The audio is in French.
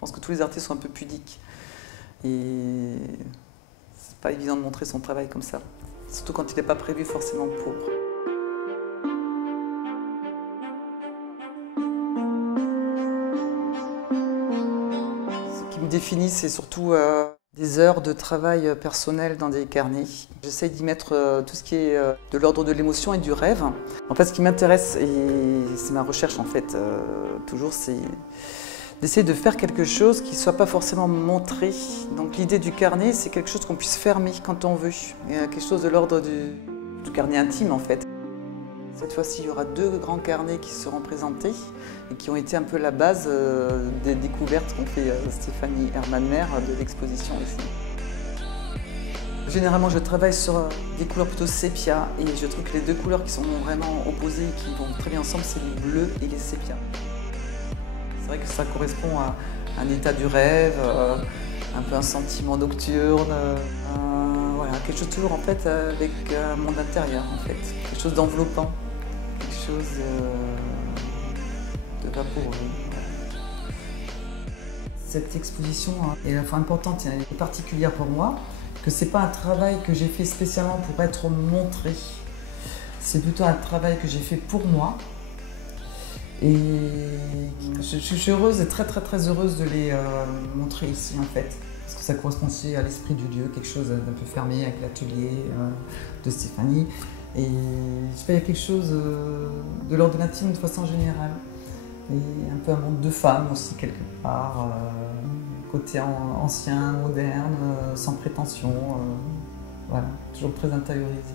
Je pense que tous les artistes sont un peu pudiques et c'est pas évident de montrer son travail comme ça, surtout quand il n'est pas prévu forcément pour. Ce qui me définit, c'est surtout des heures de travail personnel dans des carnets. J'essaye d'y mettre tout ce qui est de l'ordre de l'émotion et du rêve. En fait, ce qui m'intéresse, et c'est ma recherche en fait, toujours, c'est d'essayer de faire quelque chose qui ne soit pas forcément montré. Donc l'idée du carnet, c'est quelque chose qu'on puisse fermer quand on veut. Il y a quelque chose de l'ordre du carnet intime en fait. Cette fois-ci, il y aura 2 grands carnets qui seront présentés et qui ont été un peu la base des découvertes qu'ont fait Stéphanie Hermann-Mer de l'exposition ici. Généralement, je travaille sur des couleurs plutôt sépia et je trouve que les 2 couleurs qui sont vraiment opposées et qui vont très bien ensemble, c'est les bleus et les sépias. C'est vrai que ça correspond à un état du rêve, un peu un sentiment nocturne, voilà, quelque chose toujours en fait avec un monde intérieur en fait, quelque chose d'enveloppant, quelque chose de vaporeux. Cette exposition est à la fois importante et particulière pour moi, que c'est pas un travail que j'ai fait spécialement pour être montré, c'est plutôt un travail que j'ai fait pour moi. Et je suis heureuse et très heureuse de les montrer ici en fait, parce que ça correspond aussi à l'esprit du lieu, quelque chose d'un peu fermé avec l'atelier de Stéphanie. Et je sais pas, il y a quelque chose de l'ordre de l'intime de façon générale, et un peu un monde de femmes aussi quelque part, côté ancien, moderne, sans prétention, voilà, toujours très intériorisé.